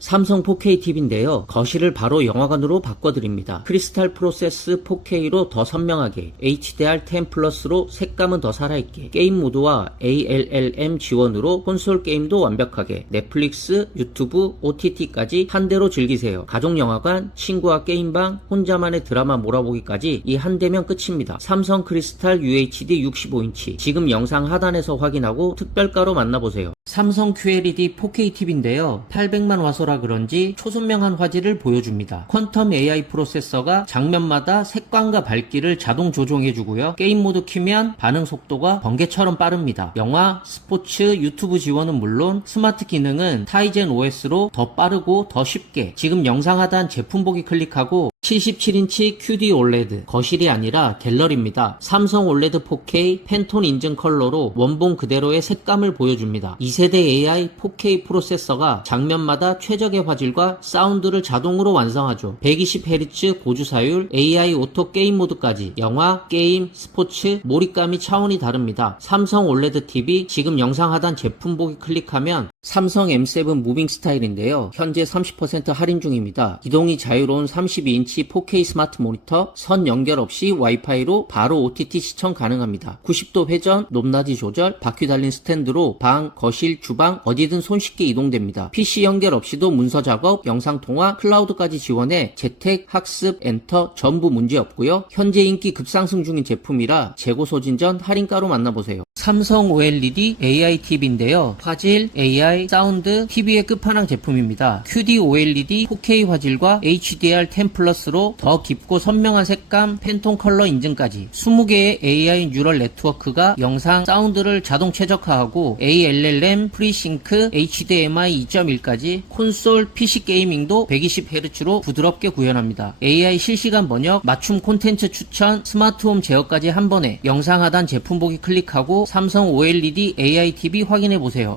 삼성 4K TV인데요. 거실을 바로 영화관으로 바꿔드립니다. 크리스탈 프로세스 4K로 더 선명하게, HDR10 플러스로 색감은 더 살아있게, 게임 모드와 ALLM 지원으로 콘솔 게임도 완벽하게, 넷플릭스, 유튜브, OTT까지 한 대로 즐기세요. 가족 영화관, 친구와 게임방, 혼자만의 드라마 몰아보기까지 이 한 대면 끝입니다. 삼성 크리스탈 UHD 65인치. 지금 영상 하단에서 확인하고 특별가로 만나보세요. 삼성 QLED 4K TV인데요. 800만 화소라 그런지 초선명한 화질을 보여줍니다. 퀀텀 AI 프로세서가 장면마다 색감과 밝기를 자동 조종해주고요. 게임 모드 키면 반응 속도가 번개처럼 빠릅니다. 영화, 스포츠, 유튜브 지원은 물론 스마트 기능은 타이젠 OS로 더 빠르고 더 쉽게 지금 영상 하단 제품 보기 클릭하고 77인치 QD OLED 거실이 아니라 갤러리입니다. 삼성 OLED 4K 펜톤 인증 컬러로 원본 그대로의 색감을 보여줍니다. 2세대 AI 4K 프로세서가 장면마다 최적의 화질과 사운드를 자동으로 완성하죠. 120Hz 고주사율, AI 오토 게임 모드까지 영화, 게임, 스포츠, 몰입감이 차원이 다릅니다. 삼성 OLED TV 지금 영상 하단 제품 보기 클릭하면 삼성 M7 무빙 스타일인데요. 현재 30% 할인 중입니다. 기동이 자유로운 32인치 4K 스마트 모니터, 선 연결 없이 와이파이로 바로 OTT 시청 가능합니다. 90도 회전, 높낮이 조절, 바퀴 달린 스탠드로 방, 거실, 주방 어디든 손쉽게 이동됩니다. PC 연결 없이도 문서 작업, 영상 통화, 클라우드까지 지원해 재택, 학습, 엔터 전부 문제 없고요. 현재 인기 급상승 중인 제품이라 재고 소진 전 할인가로 만나보세요. 삼성 OLED AI TV인데요. 화질, AI, 사운드, TV의 끝판왕 제품입니다. QD OLED 4K 화질과 HDR10 플러스로 더 깊고 선명한 색감, 팬톤 컬러 인증까지 20개의 AI 뉴럴 네트워크가 영상, 사운드를 자동 최적화하고 ALLM, 프리싱크, HDMI 2.1까지 콘솔, PC 게이밍도 120Hz로 부드럽게 구현합니다. AI 실시간 번역, 맞춤 콘텐츠 추천, 스마트홈 제어까지 한 번에 영상 하단 제품 보기 클릭하고 삼성 OLED AI TV 확인해 보세요.